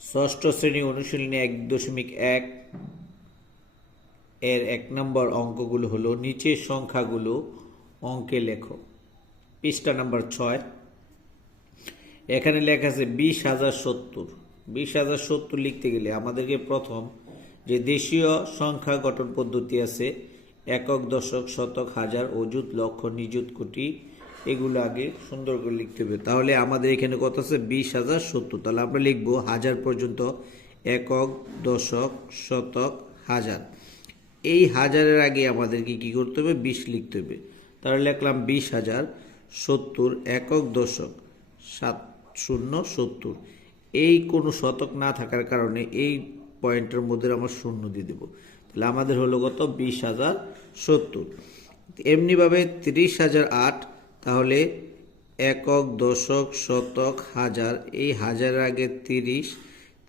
ষষ্ঠ শ্রেণী অনুশীলনী 1.1 এর 1 নম্বর অঙ্কগুলো হলো নিচের সংখ্যাগুলো অঙ্কে লেখো। পৃষ্ঠা নাম্বার 6। এখানে লেখা আছে 20,070। 20,070 লিখতে গেলে আমাদেরকে প্রথম যে দেশীয় সংখ্যা গঠন পদ্ধতি আছে, একক, দশক, শতক, হাজার, অযুত, লক্ষ, নিযুত, কোটি, এগুলো আগে সুন্দর করে লিখতে হবে। তাহলে আমাদের এখানে কত আছে? 20,070। তাহলে আমরা লিখবো হাজার পর্যন্ত, একক, দশক, শতক, হাজার। এই হাজারের আগে আমাদেরকে কি করতে হবে? 20 লিখতে হবে। তাহলে লিখলাম 20,070 একক, দশক, 7070। এই কোনো শতক না থাকার কারণে এই পয়েন্টের মধ্যে আমরা শূন্য দিয়ে দেবো। তাহলে আমাদের হলো কত? 20,070। এমনিভাবে 30,008। তাহলে একক, দশক, শতক, হাজার, এই হাজারের আগে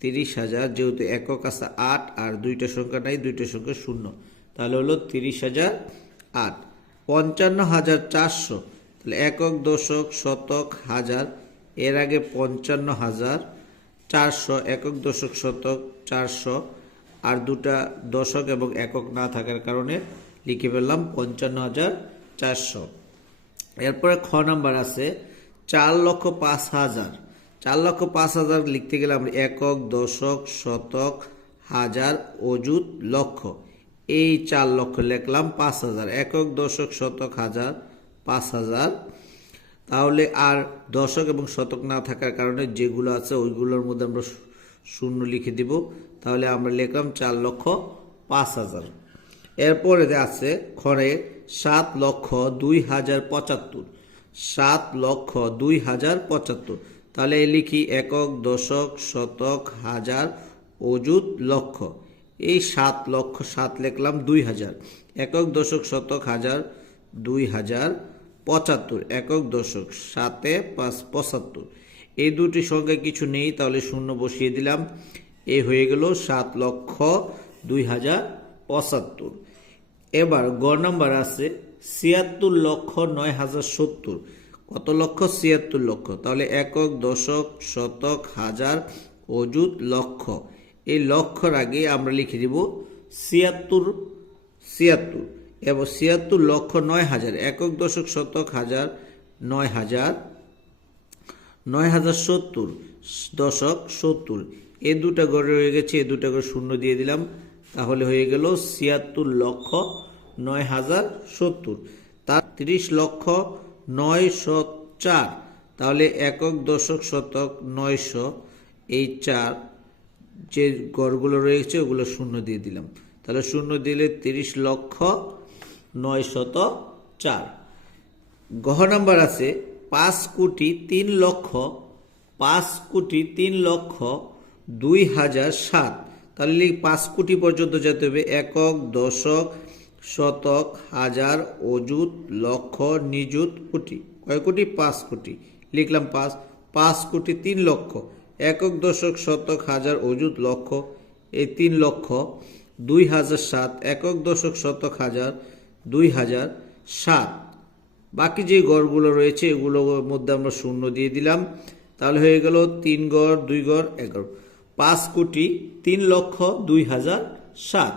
30,000, যেহেতু একক আছে 8 আর দুইটা সংখ্যা নাই, দুইটা সংখ্যা শূন্য, তাহলে হলো 30,008। 55,400। তাহলে একক, দশক, শতক, হাজার, এর আগে 55,400, একক, দশক, শতক 400 আর দুটা দশক এবং একক না থাকার কারণে লিখে ফেললাম 55,400। এরপরে খ নাম্বার আছে 4,05,000। 4,05,000 লিখতে গেলে আমরা একক, দশক, শতক, হাজার, অযুত, লক্ষ, এই 4 লক্ষ লিখলাম 5,000। একক, দশক, শতক, হাজার, 5,000। তাহলে আর দশক এবং শতক না থাকার কারণে যেগুলো আছে ওইগুলোর মধ্যে আমরা শূন্য লিখে দিব। তাহলে আমরা লিখলাম 4,05,000। এরপরে আছে খরে 7,02,075। 7,02,075। তাহলে লিখি একক, দশক, শতক, হাজার, অযুত, লক্ষ, এই 7 লক্ষ, 7 লিখলাম 2,000। একক, দশক, শতক, হাজার, 2,075। একক, দশক, 7 5 75। এই দুটি সংখ্যা কিছু নেই, তাহলে শূন্য বসিয়ে দিলাম। এই হয়ে গেল 7,02,075। এবার গ নাম্বার আছে 76,09,070। কত লক্ষ? 76 লক্ষ। তাহলে একক, দশক, শতক, হাজার, অযুত, লক্ষ, এই লক্ষর আগে আমরা লিখে দিব 76 এবং 76,09,000। একক, দশক, শতক, হাজার, 9,070, দশক 70। এই দুটা ঘরে রয়ে গেছে, এই দুটা ঘরে শূন্য দিয়ে দিলাম। তাহলে হয়ে গেল 76,09,070। তার 30,09,004। তাহলে একক, দশক, শতক 900, এই 4 যে গড়গুলো রয়েছে ওগুলো শূন্য দিয়ে দিলাম। তাহলে শূন্য দিলে 30,09,004। গহ নাম্বার আছে 5,03,02,007। তাহলে 5 কোটি পর্যন্ত যেতে হবে। একক, দশক, শতক, হাজার, অযুত, লক্ষ, নিযুত, কোটি। কয় কোটি? 5 কোটি। লিখলাম 5 কোটি 3 লক্ষ। একক, দশক, শতক, হাজার, অযুত, লক্ষ, এই 3 লক্ষ 2,007। একক, দশক, শতক, হাজার, 2,007। বাকি যে গড়গুলো রয়েছে এগুলোর মধ্যে আমরা শূন্য দিয়ে দিলাম। তাহলে হয়ে গেল 3 গড় 2 গড় 11। 5,03,02,007।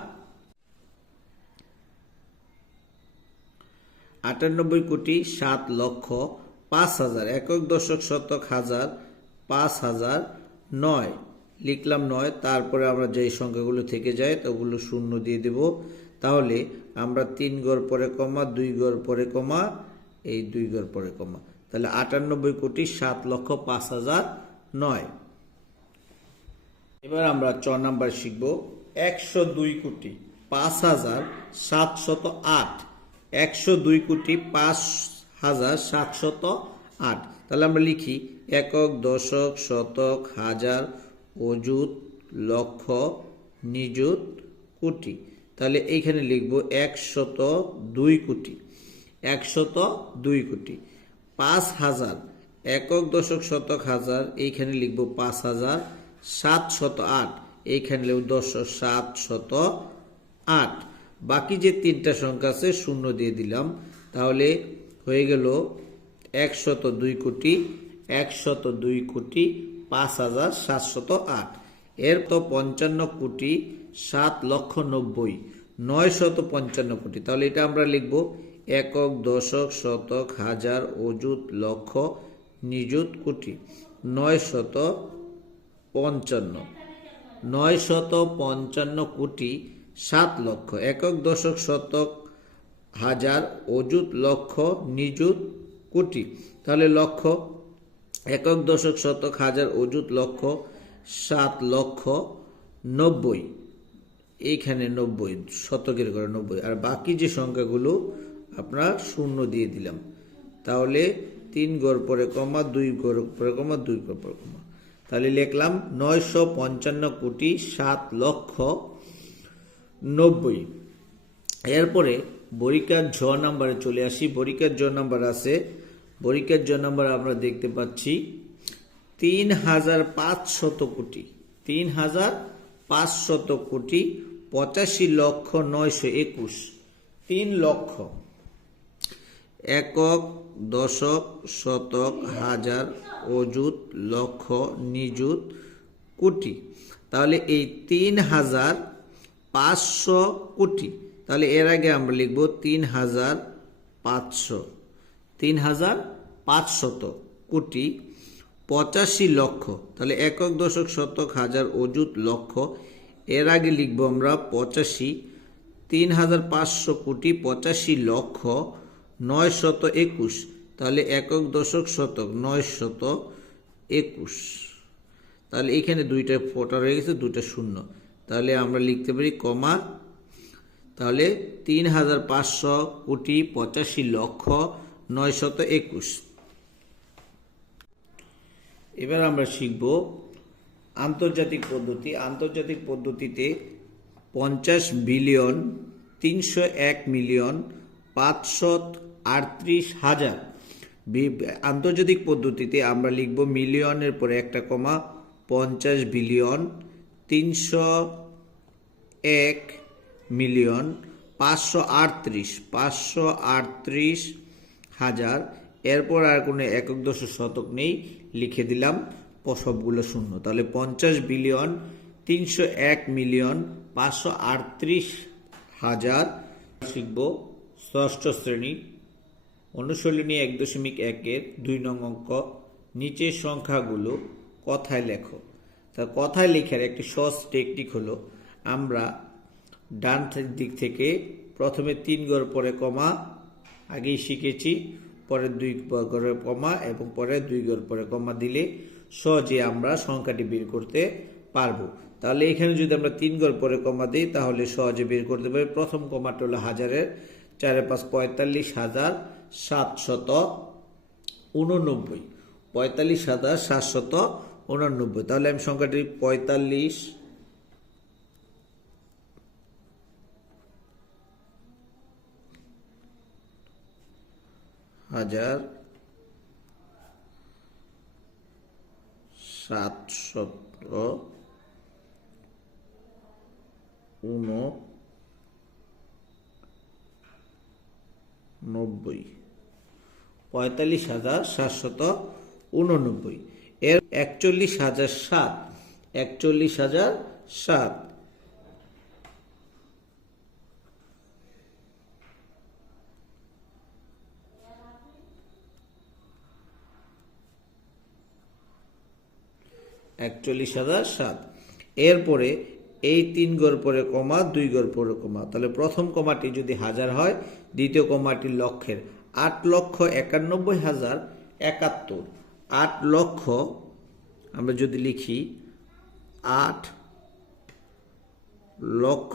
98,07,05,000। একক, দশক, শতক, হাজার, 5,009। লিখলাম 9। তারপরে আমরা যে সংখ্যাগুলো থেকে যায় ওগুলো শূন্য দিয়ে দেব। তাহলে আমরা 3 গড় পরে কমা, 2 গড় পরে কমা, এই 2 গড় পরে কমা। তাহলে 98,07,05,009। এবার আমরা 4 নাম্বার শিখব 102,05,708। 102,05,708। তাহলে আমরা লিখি একক, দশক, শতক, হাজার, অযুত, লক্ষ, নিযুত, কোটি। তাহলে এইখানে লিখব 102 কোটি। 102 কোটি। 5,000 একক, দশক, শতক, হাজার, এইখানে লিখব 5,708। এইখানে লিখব 708। বাকি যে 3টা সংখ্যা আছে শূন্য দিয়ে দিলাম। তাহলে হয়ে গেল 102 কোটি 102 কোটি 5,708। এর তো 55,7,90,955 কোটি। তাহলে এটা আমরা লিখব একক, দশক, শতক, হাজার, অযুত, লক্ষ, নিযুত, কোটি। 955 কোটি 7 লক্ষ। একক, দশক, শতক, হাজার, অযুত, লক্ষ, নিযুত, কোটি। তাহলে লক্ষ, একক, দশক, শতক, হাজার, অযুত, লক্ষ, 7,90,000। এইখানে 90 শতকের করে 90, আর বাকি যে সংখ্যাগুলো আমরা শূন্য দিয়ে দিলাম। তাহলে 3 ঘর পরে কমা, 2 ঘর পরে কমা, 2 ঘর পরে কমা। তাহলে লিখলাম 955,7,90,000। এরপরে পরীক্ষার ঝ নাম্বারে চলে আসি। পরীক্ষার ঝ নাম্বার আছে, পরীক্ষার জ নাম্বার আমরা দেখতে পাচ্ছি 3,500 কোটি, 3,500 কোটি 85,921। 3 লক্ষ, একক, দশক, শতক, হাজার, অযুত, লক্ষ, নিযুত, কোটি। তাহলে এই 3,500 কোটি, তাহলে এর আগে আমরা লিখব 3,500, 3,500 কোটি 85 লক্ষ। তাহলে একক, দশক, শতক, হাজার, অযুত, লক্ষ, এর আগে লিখব আমরা 85। 3,500 কোটি 85 লক্ষ 921। তাহলে একক, দশক, শতক 921। তাহলে এখানে দুইটা ফোঁটা রয়ে গেছে, দুইটা শূন্য। তাহলে আমরা লিখতে পারি কমা। তাহলে 3,500 কোটি 85 লক্ষ 921। এবার আমরা শিখব আন্তর্জাতিক পদ্ধতি। আন্তর্জাতিক পদ্ধতিতে 50,301,538,000। আন্তর্জাতিক পদ্ধতিতে আমরা লিখব মিলিয়নের পরে একটা কমা, 50,01,538,538,000। এরপর আর কোনো একক, দশক, শতক নেই, লিখে দিলাম সবগুলো শূন্য। তাহলে 50,01,538,000 শিখব ষষ্ঠ শ্রেণী অনুশীলনী 1.1-এর 2 নং অঙ্ক। নিচের সংখ্যাগুলো কথায় লেখো। তা কথায় লেখার একটি সহজ টেকনিক হলো, আমরা ডান দিক থেকে প্রথমে 3 ঘর পরে কমা আগেই শিখেছি, পরে 2 ঘরে কমা এবং পরে 2 ঘর পরে কমা দিলে সহজে আমরা সংখ্যাটি বের করতে পারবো। তাহলে এখানে যদি আমরা 3 ঘর পরে কমা দিই তাহলে সহজে বের করতে পারি। প্রথম কমাটা হলো হাজারের, 4 5 45,789, 45,789। তাহলে আমি সংখ্যাটি 45,789 এর 41,007, 41,007। এরপরে এই 3 ঘর পরে কমা, 2 ঘর পরে কমা। তাহলে প্রথম কমাটি যদি হাজার হয়, দ্বিতীয় কমাটি লক্ষের, 8,91,071। 8 লক্ষ আমরা যদি লিখি 8 লক্ষ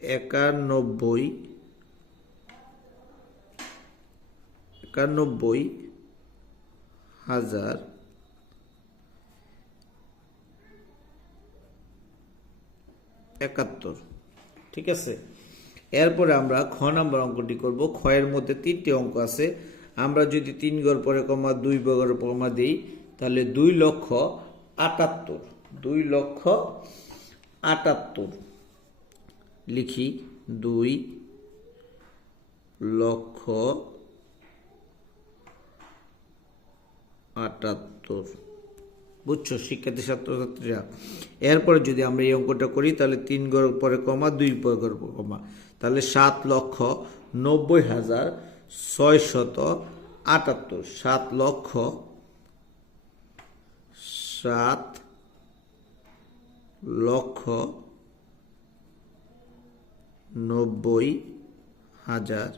91,071। ঠিক আছে। এরপরে আমরা খ নাম্বার অঙ্কটি করব। খ এর মধ্যে 3টি অঙ্ক আছে। আমরা যদি 3 ঘর পরে কমা 2 ঘর কমা দিই তাহলে 2,78,000, 2,78,000 লিখি। 2,78,000। বুঝছো শিক্ষার্থী ছাত্রছাত্রীরা? এরপরে যদি আমরা এই অঙ্কটা করি তাহলে 3 ঘর পরে কমা 2 ঘর পরে কমা, তাহলে 7,90,678, 7,90,000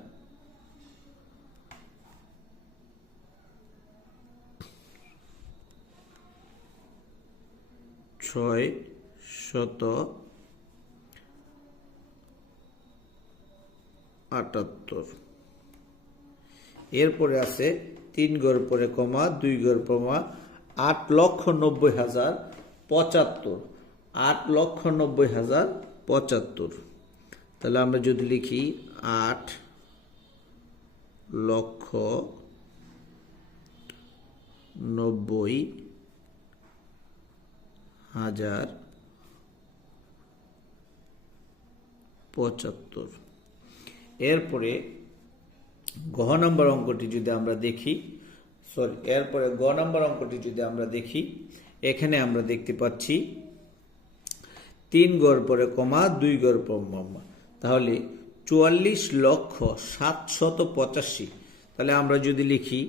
678। এরপরে আছে 3 ঘর পরে কমা 2 ঘর কমা 8,90,075, 8,90,075। তাহলে আমরা যদি লিখি 8,90,075। এরপরে গ নম্বর অঙ্কটি যদি আমরা দেখি, এরপরে গ নম্বর অঙ্কটি যদি আমরা দেখি, এখানে আমরা দেখতে পাচ্ছি 3 ঘর পরে কমা 2 ঘর পরে কমা, তাহলে 44,785। তাহলে আমরা যদি লিখি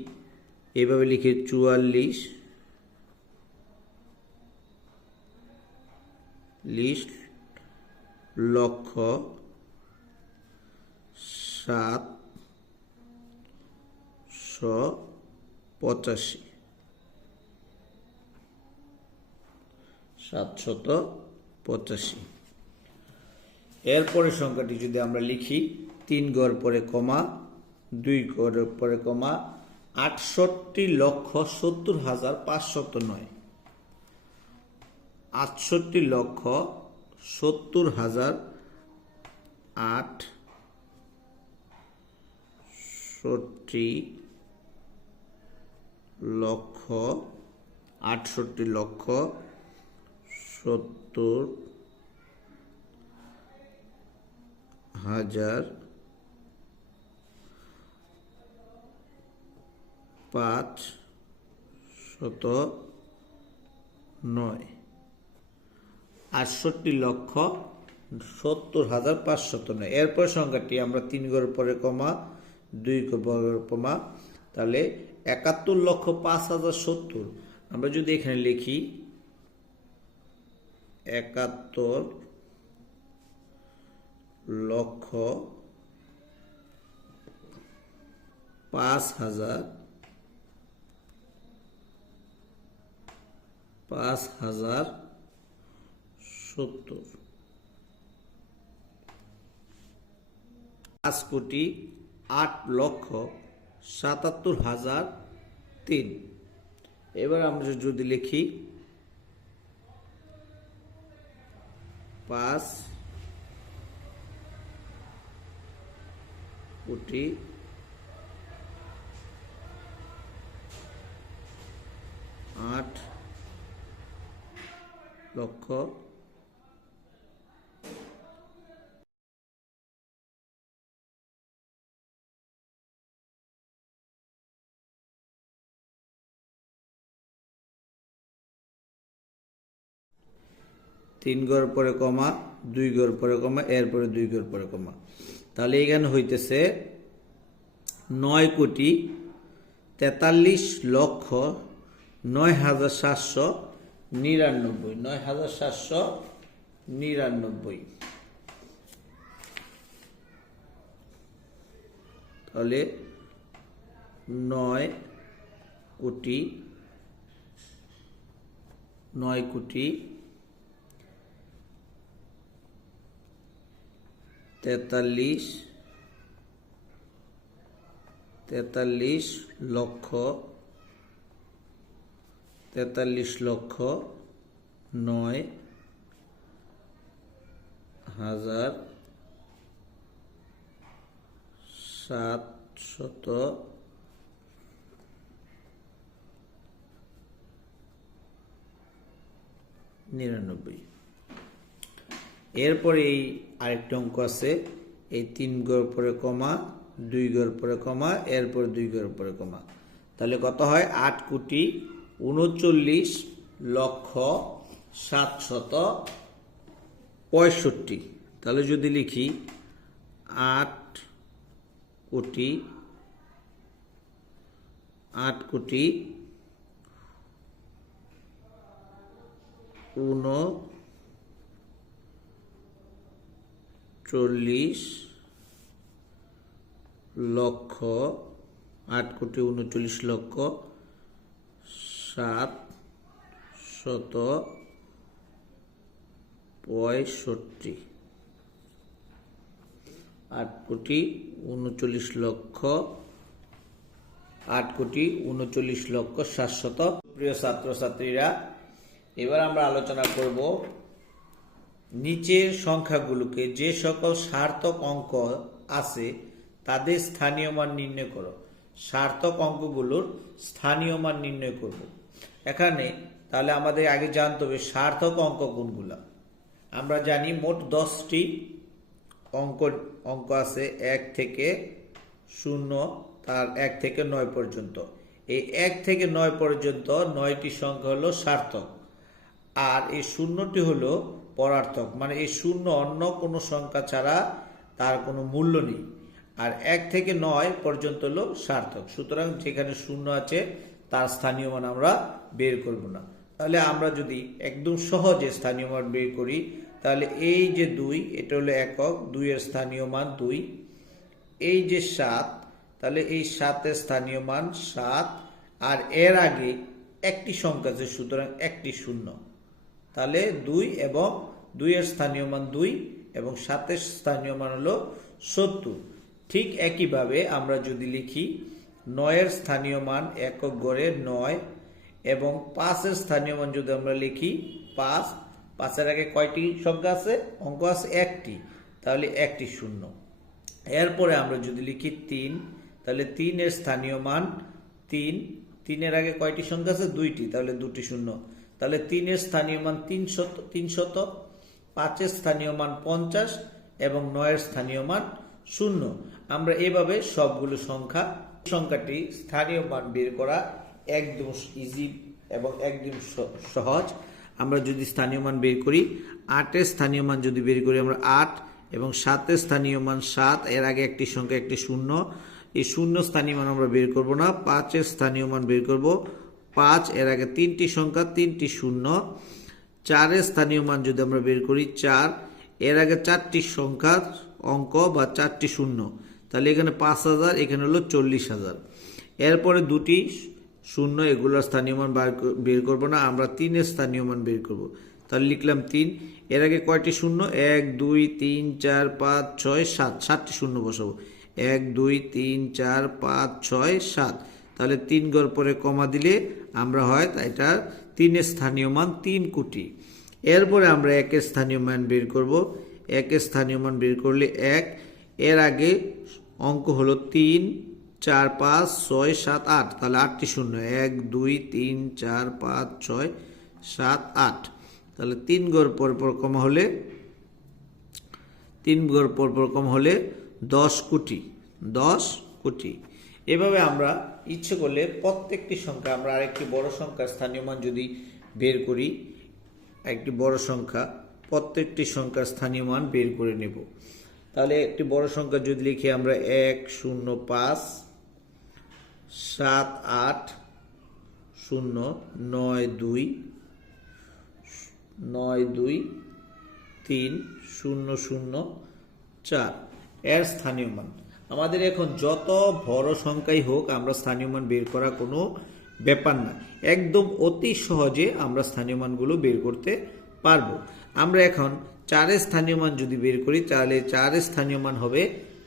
এইভাবে লিখি 44,785। এরপরে সংখ্যাটি যদি আমরা লিখি 3 ঘর পরে কমা 2 ঘর পরে কমা 68,70,509, 68,70,509, 68,70,509। এরপর সংখ্যাটি আমরা 3 ঘর পরে কমা 2 ঘর পরে কমা, তাহলে 71,05,070। আমরা যদি এখানে লিখি 71,05,070, 5,08,77,003। এবার আমরা যদি লিখি 5,08,00,000। তিন ঘর পরে কমা 2 ঘর পরে কমা এরপরে 2 ঘর পরে কমা, তাহলে এখানে হইতেছে 9,43,09,799, 9,799। তাহলে 9 কোটি 43,09,799। এরপরে এই আরেকটা অঙ্ক আছে, এই 3 ঘর পরে কমা 2 ঘর পরে কমা এরপর 2 ঘর পরে কমা, তাহলে কত হয় 8,39,00,000 লক্ষ 765। তাহলে যদি লিখি 8,39,765। 8,39,700। প্রিয় ছাত্রছাত্রীরা, এবার আমরা আলোচনা করব নিচের সংখ্যাগুলোকে যে সকল সার্থক অঙ্ক আছে তাদের স্থানীয় মান নির্ণয় করো। সার্থক অঙ্কগুলোর স্থানীয় মান নির্ণয় করব এখানে। তাহলে আমাদের আগে জানতে হবে সার্থক অঙ্ক কোনগুলা। আমরা জানি মোট 10টি অঙ্ক আছে 1 থেকে 0, তার 1 থেকে 9 পর্যন্ত। এই 1 থেকে 9 পর্যন্ত 9টি সংখ্যা হলো সার্থক, আর এই 0টি হলো পরার্থক, মানে এই 0 অন্য কোনো সংখ্যা ছাড়া তার কোনো মূল্য নেই। আর 1 থেকে 9 পর্যন্ত হলো সার্থক। সুতরাং যেখানে 0 আছে তার স্থানীয় মান আমরা বের করব না। তাহলে আমরা যদি একদম সহজে স্থানীয় মান বের করি, তাহলে এই যে 2, এটা হলো একক, 2 এর স্থানীয় মান 2। এই যে 7, তাহলে এই 7 এর স্থানীয় মান 7, আর এর আগে একটি সংখ্যা আছে, সুতরাং একটি 0। তাহলে 2 এবং 2 এর স্থানীয় মান 2 এবং 7 এর স্থানীয় মান হলো 70। ঠিক একইভাবে আমরা যদি লিখি 9 এর স্থানীয় মান একক গড়ে 9 এবং 5 এর স্থানীয় মান যদি আমরা লিখি 5, 5 এর আগে কয়টি সংখ্যা আছে, অঙ্ক আছে একটি, তাহলে একটি 0। এরপরে আমরা যদি লিখি 3, তাহলে 3 এর স্থানীয় মান 3, 3 এর আগে কয়টি সংখ্যা আছে, 2টি, তাহলে 2টি 0। তাহলে 3 এর স্থানীয় মান 300, 5 এর স্থানীয় মান 50 এবং 9 এর স্থানীয় মান 0। আমরা এভাবে সবগুলো সংখ্যাটি স্থানীয় মান বের করা একদম ইজি এবং একদম সহজ। আমরা যদি স্থানীয় মান বের করি, 8 এর স্থানীয় মান যদি বের করি আমরা 8, এবং 7 এর স্থানীয় মান 7, এর আগে একটি সংখ্যা একটি 0, এই 0 স্থানীয় মান আমরা বের করব না। 5 এর স্থানীয় মান বের করব 5, এর আগে 3টি সংখ্যা 3টি 0। 4 এর স্থানীয় মান যদি আমরা বের করি 4, এর আগে 4টি সংখ্যা অঙ্ক বা 4টি 0, তাহলে এখানে 5000, এখানে হলো 40,000। এরপরে 2টি 0, এগুলোর স্থানীয় মান বের করব না, আমরা 3 এর স্থানীয় মান বের করব। তাহলে লিখলাম 3, এর আগে কয়টি 0, 1 2 3 4 5 6 7, 7টি 0 বসাবো। 1 2 3 4 5 6 7, তাহলে 3 গড় পরে কমা দিলে আমরা হয় এটা 3 এর স্থানীয় মান 3 কোটি। এরপরে আমরা 1 এর স্থানীয় মান বের করব। 1 এর স্থানীয় মান বের করলে 1, এর আগে অঙ্ক হলো 3 4 5 6 7 8, তাহলে 8টি 0, 1 2 3 4 5 6 7 8, তাহলে 3 গড় পর কমা হলে 10 কোটি। 10 কোটি। এভাবে আমরা ইচ্ছে করলে প্রত্যেকটি সংখ্যা, আমরা আরেকটি বড় সংখ্যার স্থানীয় মান যদি বের করি, একটি বড় সংখ্যা, প্রত্যেকটি সংখ্যার স্থানীয় মান বের করে নেব। তাহলে একটি বড় সংখ্যা যদি লিখি আমরা 1 0 5 7 8 0 9 2 3 0 0 4, এর স্থানীয় মান। আমাদের এখন যত বড় সংখ্যাই হোক আমরা স্থানীয় মান বের করা কোনো ব্যাপার না, একদম অতি সহজে আমরা স্থানীয় মানগুলো বের করতে পারবো। আমরা এখন 4 এর স্থানীয় মান যদি বের করি, তাহলে 4 এর স্থানীয় মান হবে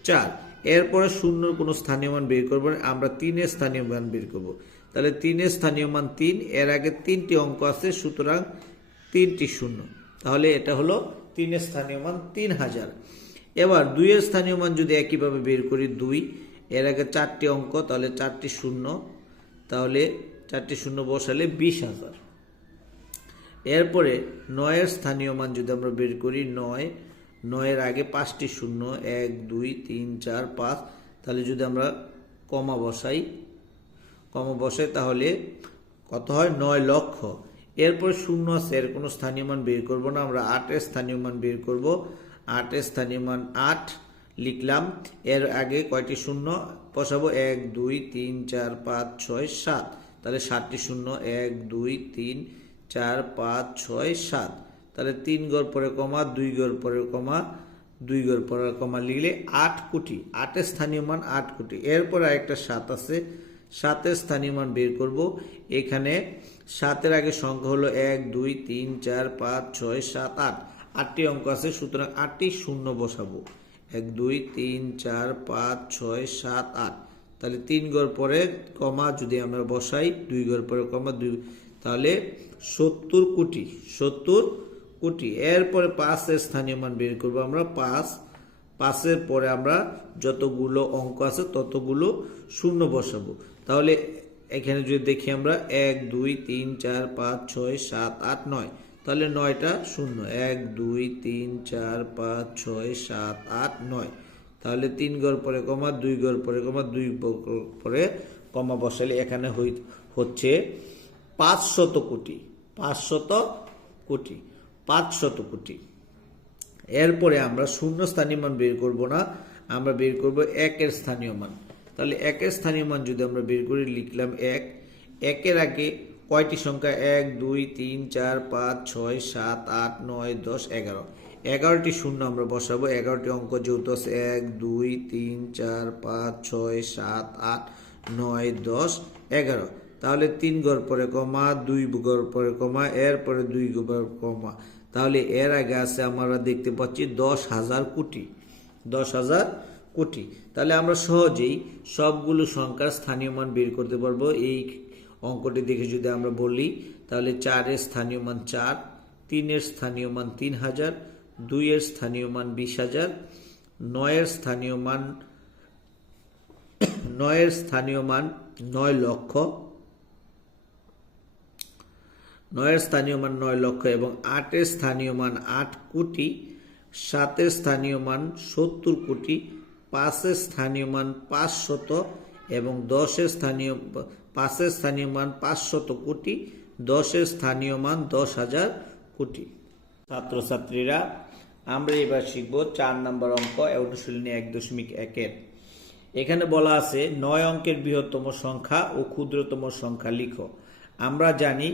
4। এরপরে 0 কোনো স্থানীয় মান বের করবো না, আমরা 3 এর স্থানীয় মান বের করব। তাহলে 3 এর স্থানীয় মান 3, এর আগে 3টি অঙ্ক আছে, সুতরাং 3টি 0, তাহলে এটা হলো 3 এর স্থানীয় মান 3000। এবার 2 এর স্থানীয় মান যদি একইভাবে বের করি 2, এর আগে 4টি অঙ্ক, তাহলে 4টি 0, তাহলে 4টি 0 বসালে 20,000। এরপরে 9 এর স্থানীয় মান যদি আমরা বের করি 9 এর আগে 5টি 0, 1 2 3 4 5, তাহলে যদি আমরা কমা বসাই তাহলে কত হয় 9 লক্ষ। এরপরে শূন্য আছে, এর কোনো স্থানীয় মান বের করব না, আমরা 8-এর স্থানীয় মান বের করব। 8-এর স্থানীয় মান 8 লিখলাম, এর আগে কয়টি শূন্য বসাবো, 1 2 3 4 5 6 7, তাহলে 7টি শূন্য, 1 2 3 4 5 6 7, তাহলে 3 ঘর পরে কমা, 2 ঘর পরে কমা, 2 ঘর পরে কমা লিখলে 8 কোটি। 8-এর স্থানীয় মান 8 কোটি। এরপর আরেকটা 7 আছে, 7-এর স্থানীয় মান বের করব। এখানে 7-এর আগে সংখ্যা হলো 1 2 3 4 5 6 7 8, 8টি অঙ্ক আছে, সুতরাং 8টি শূন্য বসাবো, 1 2 3 4 5 6 7 8, তাহলে 3 ঘর পরে কমা যদি আমরা বসাই, 2 ঘর পরে কমা 2, তাহলে 70 কোটি। 70 কোটি। এরপরে 5-এর স্থানীয় মান বের করবো আমরা। 5-এর পরে আমরা যতগুলো অঙ্ক আছে ততগুলো শূন্য বসাবো। তাহলে এখানে যদি দেখি আমরা 1 2 3 4 5 6 7 8 9, তাহলে 9টা শূন্য, 1 2 3 4 5 6 7 8 9, তাহলে 3 ঘর পরে কমা, 2 ঘর পরে কমা, 2 পরে কমা বসালে এখানে হচ্ছে 500 কোটি। 500 কোটি। 500 কোটি। এরপরে আমরা শূন্য স্থানীয় মান বের করব না, আমরা বের করব 1-এর স্থানীয় মান। তাহলে 1-এর স্থানীয় মান যদি আমরা বের করি, লিখলাম 1। 1-এর আগে কয়টি সংখ্যা, 1 2 3 4 5 6 7 8 9 10 11, 11টি শূন্য আমরা বসাবো। 11টি অঙ্ক যেহেতু আছে, 1 2 3 4 5 6 7 8 9 10 11, তাহলে 3 ঘর পরে কমা, 2 ঘর পরে কমা, এরপরে 2 ঘর কমা, তাহলে এর আগে আছে আমরা দেখতে পাচ্ছি 10,000 কোটি। 10,000 কোটি। তাহলে আমরা সহজেই সবগুলো সংখ্যার স্থানীয় মান বের করতে পারবো। এই অঙ্কটি দেখে যদি আমরা বলি, তাহলে 4-এর স্থানীয় মান 4, 3-এর স্থানীয় মান 3,000, 2-এর স্থানীয় মান 20,000, 9-এর স্থানীয় মান 9 লক্ষ, 9-এর স্থানীয় মান 9 লক্ষ এবং 8-এর স্থানীয় মান 8 কোটি, 7-এর স্থানীয় মান 70 কোটি, 5-এর স্থানীয় মান 500 এবং 5-এর স্থানীয় মান 500 কোটি, 10-এর স্থানীয় মান 10,000 কোটি। ছাত্রছাত্রীরা, আমরা এবার শিখব 4 নম্বর অঙ্ক অনুশীলনী 1.1-এর। এখানে বলা আছে 9 অঙ্কের বৃহত্তম সংখ্যা ও ক্ষুদ্রতম সংখ্যা লিখো। আমরা জানি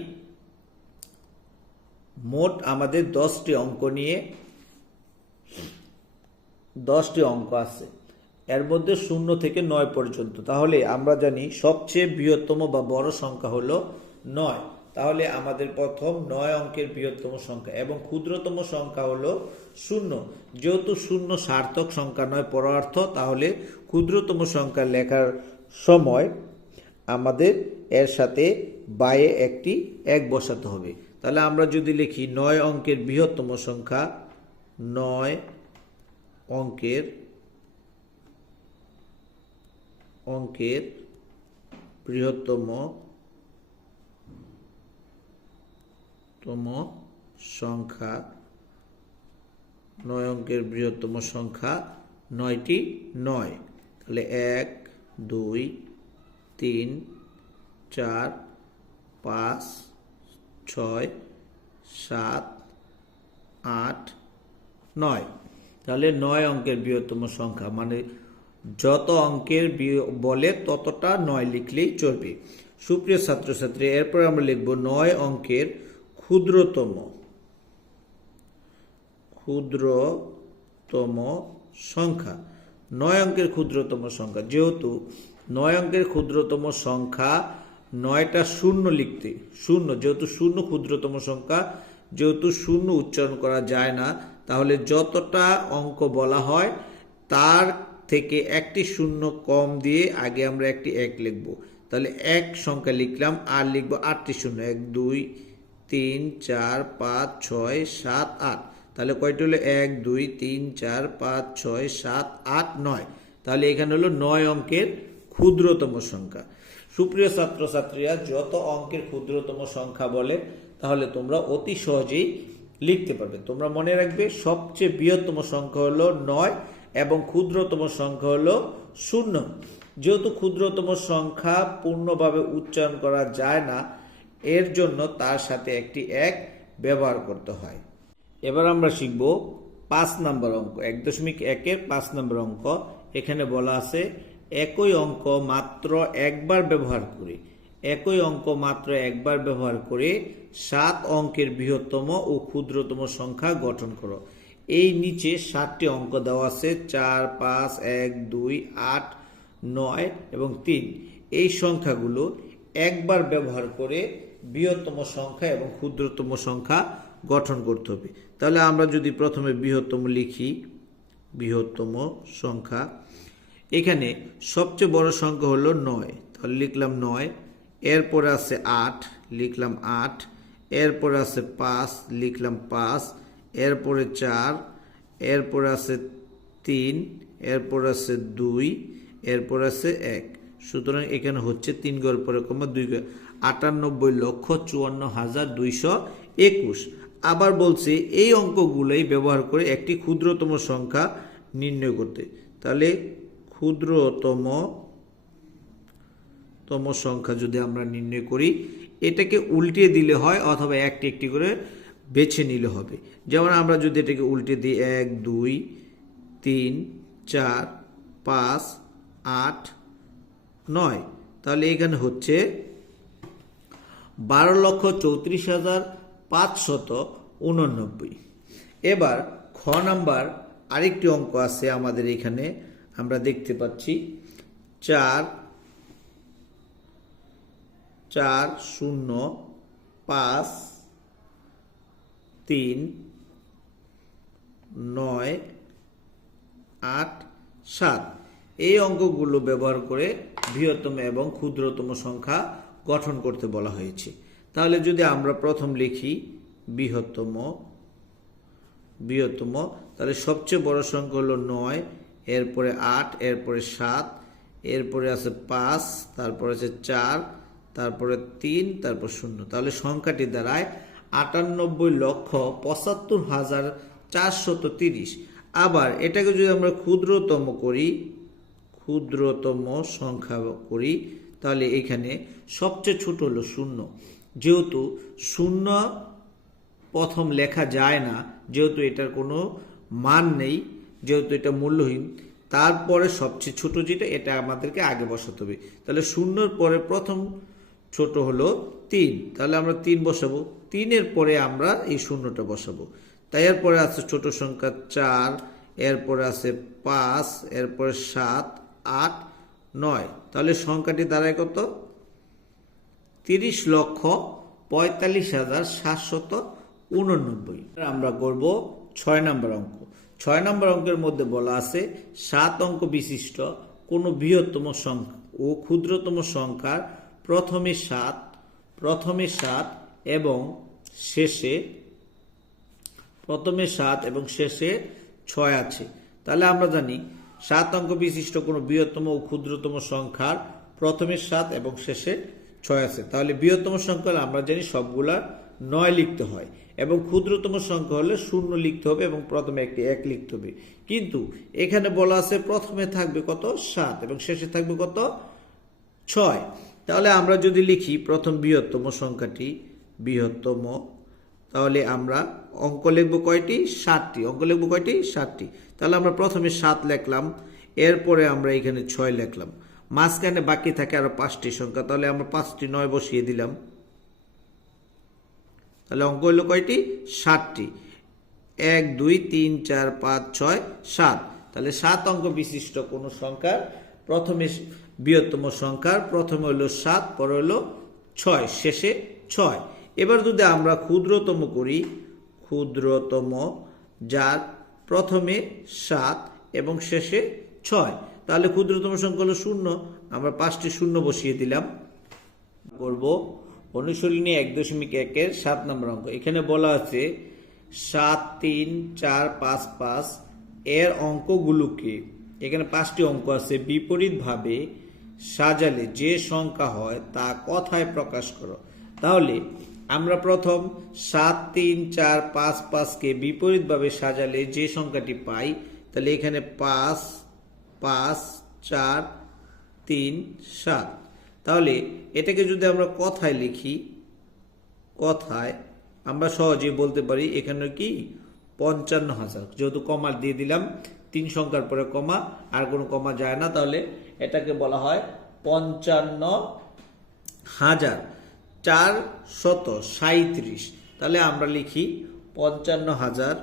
মোট আমাদের 10টি অঙ্ক নিয়ে 10টি অঙ্ক আছে, এর মধ্যে 0 থেকে 9 পর্যন্ত। তাহলে আমরা জানি সবচেয়ে বৃহত্তম বা বড় সংখ্যা হলো 9। তাহলে আমাদের প্রথম 9 অঙ্কের বৃহত্তম সংখ্যা এবং ক্ষুদ্রতম সংখ্যা হলো 0। যেহেতু 0 সার্থক সংখ্যা নয়, পরার্থ, তাহলে ক্ষুদ্রতম সংখ্যা লেখার সময় আমাদের এর সাথে বায়ে একটি 1 বসাতে হবে। তাহলে আমরা যদি লিখি 9 অঙ্কের বৃহত্তম সংখ্যা, 9 অঙ্কের বৃহত্তম সংখ্যা, 9 অঙ্কের বৃহত্তম সংখ্যা 9টি 9। তাহলে 1 2 3 4 5 6 7 8 9। তাহলে 9 অঙ্কের বৃহত্তম সংখ্যা মানে যত অঙ্কের বলে ততটা 9 লিখলেই চলবে। সুপ্রিয় ছাত্রছাত্রী, এরপর আমরা লিখব 9 অঙ্কের ক্ষুদ্রতম সংখ্যা। 9 অঙ্কের ক্ষুদ্রতম সংখ্যা, যেহেতু 9 অঙ্কের ক্ষুদ্রতম সংখ্যা 9টা শূন্য লিখতে, যেহেতু 0 ক্ষুদ্রতম সংখ্যা, যেহেতু 0 উচ্চারণ করা যায় না, তাহলে যতটা অঙ্ক বলা হয় তার থেকে একটি শূন্য কম দিয়ে আগে আমরা একটি 1 লিখব। তাহলে 1 সংখ্যা লিখলাম, আর লিখব 8টি শূন্য, 1 2 3 4 5 6 7 8। তাহলে কয়টি হলো, 1 2 3 4 5 6 7 8 9। তাহলে এখানে হলো 9 অঙ্কের ক্ষুদ্রতম সংখ্যা। সুপ্রিয় ছাত্রছাত্রীরা, যত অঙ্কের ক্ষুদ্রতম সংখ্যা বলে তাহলে তোমরা অতি সহজেই লিখতে পারবে। তোমরা মনে রাখবে সবচেয়ে বৃহত্তম সংখ্যা হলো 9 এবং ক্ষুদ্রতম সংখ্যা হলো 0। যেহেতু ক্ষুদ্রতম সংখ্যা পূর্ণভাবে উচ্চারণ করা যায় না, এর জন্য তার সাথে একটি এক ব্যবহার করতে হয়। এবার আমরা শিখব 5 নম্বর অঙ্ক, 1.1-এর 5 নম্বর অঙ্ক। এখানে বলা আছে একই অঙ্ক মাত্র একবার ব্যবহার করে, একই অঙ্ক মাত্র একবার ব্যবহার করে 7 অঙ্কের বৃহত্তম ও ক্ষুদ্রতম সংখ্যা গঠন করো। এই নিচে 7টি অঙ্ক দেওয়া আছে, 4, 5, 1, 2, 8, 9 এবং 3। এই সংখ্যাগুলো একবার ব্যবহার করে বৃহত্তম সংখ্যা এবং ক্ষুদ্রতম সংখ্যা গঠন করতে হবে। তাহলে আমরা যদি প্রথমে বৃহত্তম লিখি, বৃহত্তম সংখ্যা, এখানে সবচেয়ে বড় সংখ্যা হলো 9, তাহলে লিখলাম 9। এরপরে আছে 8, লিখলাম 8। এরপরে আছে 5, লিখলাম 5। এরপরে 4, এরপরে আছে 3, এরপরে আছে 2, এরপরে আছে 1। সুতরাং এখানে হচ্ছে 3 ঘর পরে কমা 2 ঘর, 98,54,221। আবার বলছে এই অঙ্কগুলোই ব্যবহার করে একটি ক্ষুদ্রতম সংখ্যা নির্ণয় করতে। তাহলে ক্ষুদ্রতম সংখ্যা যদি আমরা নির্ণয় করি, এটাকে উল্টিয়ে দিলে হয় অথবা একটি একটি করে বেছে নিলে হবে। যেমন আমরা যদি এটাকে উল্টে দিই 1, 2, 3, 4, 5, 8, 9, তাহলে এখানে হচ্ছে 12,34,589। এবার খ নাম্বার আরেকটি অঙ্ক আছে আমাদের এখানে, আমরা দেখতে পাচ্ছি 4, 4, 0, 5, 3, 9, 8, 7। এই অঙ্কগুলো ব্যবহার করে বৃহত্তম এবং ক্ষুদ্রতম সংখ্যা গঠন করতে বলা হয়েছে। তাহলে যদি আমরা প্রথম লিখি বৃহত্তম, তাহলে সবচেয়ে বড় সংখ্যা হলো 9, এরপরে 8, এরপরে 7, এরপরে আছে 5, তারপরে আছে 4, তারপরে 3, তারপর 0। তাহলে সংখ্যাটি দাঁড়ায় 98,75,430। আবার এটাকে যদি আমরা ক্ষুদ্রতম করি, ক্ষুদ্রতম সংখ্যা করি, তাহলে এখানে সবচেয়ে ছোট হলো 0। যেহেতু 0 প্রথম লেখা যায় না, যেহেতু এটার কোনো মান নেই, যেহেতু এটা মূল্যহীন, তারপরে সবচেয়ে ছোট যেটা এটা আমাদেরকে আগে বসাতে হবে। তাহলে 0-র পরে প্রথম ছোট হলো 3, তাহলে আমরা 3 বসাবো। 3-এর পরে আমরা এই 0টা বসাবো। তাই এরপরে আছে ছোট সংখ্যা 4, এরপরে আছে 5, এরপরে 7, 8, 9। তাহলে সংখ্যাটি দাঁড়ায় কত? 30,45,789। আমরা করব 6 নম্বর অঙ্ক। 6 নম্বর অঙ্কের মধ্যে বলা আছে 7 অঙ্ক বিশিষ্ট কোন বৃহত্তম সংখ্যা ও ক্ষুদ্রতম সংখ্যার প্রথমে 7 এবং শেষে 6 আছে। তাহলে আমরা জানি 7 অঙ্ক বিশিষ্ট কোন বৃহত্তম ও ক্ষুদ্রতম সংখ্যার প্রথমে 7 এবং শেষে 6 আছে। তাহলে বৃহত্তম সংখ্যা হলে আমরা জানি সবগুলা 9 লিখতে হয়, এবং ক্ষুদ্রতম সংখ্যা হলে 0 লিখতে হবে এবং প্রথমে একটি 1 লিখতে হবে। কিন্তু এখানে বলা আছে প্রথমে থাকবে কত? 7 এবং শেষে থাকবে কত? 6। তাহলে আমরা যদি লিখি প্রথম বৃহত্তম সংখ্যাটি বৃহত্তম, তাহলে আমরা অঙ্ক লিখব কয়টি? 7টি। অঙ্ক লিখব কয়টি? 7টি। তাহলে আমরা প্রথমে 7 লিখলাম, এরপরে আমরা এখানে 6 লিখলাম, মাঝখানে বাকি থাকে আরো 5টি সংখ্যা, তাহলে আমরা 5টি 9 বসিয়ে দিলাম। তাহলে অঙ্ক হলো কয়টি? 7টি। 1, 2, 3, 4, 5, 6, 7। তাহলে 7 অঙ্ক বিশিষ্ট কোন সংখ্যার প্রথমে বৃহত্তম সংখ্যার প্রথমে হলো 7, পরে হলো 6, শেষে 6। এবার যদি আমরা ক্ষুদ্রতম করি, ক্ষুদ্রতম যার প্রথমে 7 এবং শেষে 6, তাহলে ক্ষুদ্রতম সংখ্যা হলো 0। আমরা 5টি 0 বসিয়ে দিলাম। করব অনুশীলনী 1.1-এর 7 নম্বর অঙ্ক। এখানে বলা আছে 7, 3, 4, 5, 5 এর অঙ্কগুলোকে, এখানে 5টি অঙ্ক আছে, বিপরীতভাবে সাজালে যে সংখ্যা হয় তা কথায় প্রকাশ করো। তাহলে আমরা প্রথম 7, 3, 4, 5, 5কে বিপরীতভাবে সাজালে যে সংখ্যাটি পাই, তাহলে এখানে 5, 5, 4, 3, 7। তাহলে এটাকে যদি আমরা কথায় লিখি, কথায় আমরা সহজেই বলতে পারি এখানে কি 55,000, যেহেতু কমা দিয়ে দিলাম 3 সংখ্যার পরে কমা, আর কোনো কমা যায় না, তাহলে এটাকে বলা হয় 55,437। তাহলে আমরা লিখি 55,000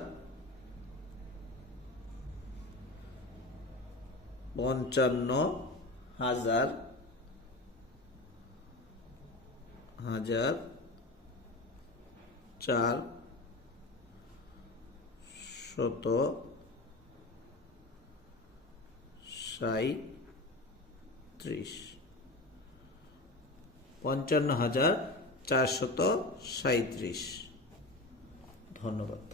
55,437। ধন্যবাদ।